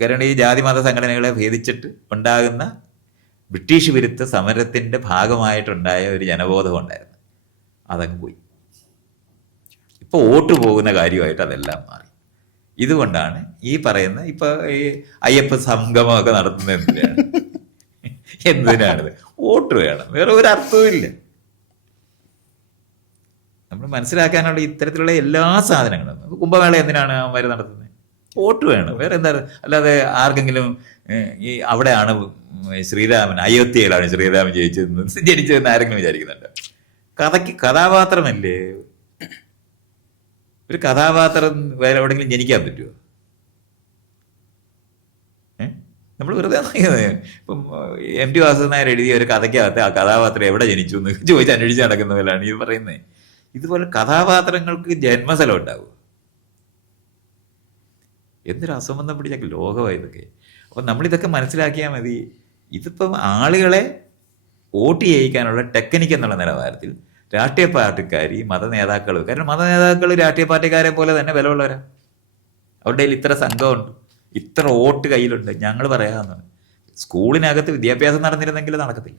കാരണം ഈ ജാതി മത സംഘടനകളെ ഭേദിച്ചിട്ട് ഉണ്ടാകുന്ന ബ്രിട്ടീഷ് വിരുദ്ധ സമരത്തിന്റെ ഭാഗമായിട്ടുണ്ടായ ഒരു ജനബോധം ഉണ്ടായിരുന്നു. അതങ്ങ് പോയി. ഇപ്പൊ വോട്ട് പോകുന്ന കാര്യമായിട്ട് അതെല്ലാം മാറി. ഇതുകൊണ്ടാണ് ഈ പറയുന്ന ഇപ്പൊ ഈ അയ്യപ്പ സംഗമമൊക്കെ നടത്തുന്നത് എന്തിനാണിത്? വോട്ട് വേണം, വേറെ ഒരു അർത്ഥവും ഇല്ല. നമ്മൾ മനസ്സിലാക്കാനുള്ള ഇത്തരത്തിലുള്ള എല്ലാ സാധനങ്ങളും. കുംഭമേള എന്തിനാണ് അവന്മാർ നടത്തുന്നത്? വോട്ട് വേണം, വേറെ എന്താ? അല്ലാതെ ആർക്കെങ്കിലും ഈ അവിടെയാണ് ശ്രീരാമൻ, അയോധ്യയിലാണ് ശ്രീരാമൻ ജനിച്ചതെന്ന് ആരെങ്കിലും വിചാരിക്കുന്നുണ്ട്? കഥാപാത്രമല്ലേ. ഒരു കഥാപാത്രം വേറെ എവിടെയെങ്കിലും ജനിക്കാൻ പറ്റുമോ? നമ്മൾ വെറുതെ ഇപ്പം എം.ടി. വാസുദേവൻ നായർ എഴുതിയ ഒരു കഥയ്ക്കകത്ത് ആ കഥാപാത്രം എവിടെ ജനിച്ചു എന്ന് ചോദിച്ച് അന്വേഷിച്ച് നടക്കുന്ന പോലെയാണ് ഇത് പറയുന്നത്. ഇതുപോലെ കഥാപാത്രങ്ങൾക്ക് ജന്മസ്ഥലം ഉണ്ടാവും. എന്തൊരു അസംബന്ധം പിടിച്ച ലോകമാണ് ഇതൊക്കെ. അപ്പം നമ്മളിതൊക്കെ മനസ്സിലാക്കിയാൽ മതി. ഇതിപ്പം ആളുകളെ വോട്ട് ചെയ്യിക്കാനുള്ള ടെക്നിക്ക് എന്നുള്ള നിലവാരത്തിൽ രാഷ്ട്രീയ പാർട്ടിക്കാർ, ഈ മത നേതാക്കൾ, കാരണം മത നേതാക്കൾ രാഷ്ട്രീയ പാർട്ടിക്കാരെ പോലെ തന്നെ വിലയുള്ളവരാണ്. അവരുടെ കയ്യിൽ ഇത്ര സംഘമുണ്ട്, ഇത്ര വോട്ട് കയ്യിലുണ്ട്. ഞങ്ങൾ പറയാമെന്നാണ്. സ്കൂളിനകത്ത് വിദ്യാഭ്യാസം നടന്നിരുന്നെങ്കിൽ നടക്കത്തില്ല.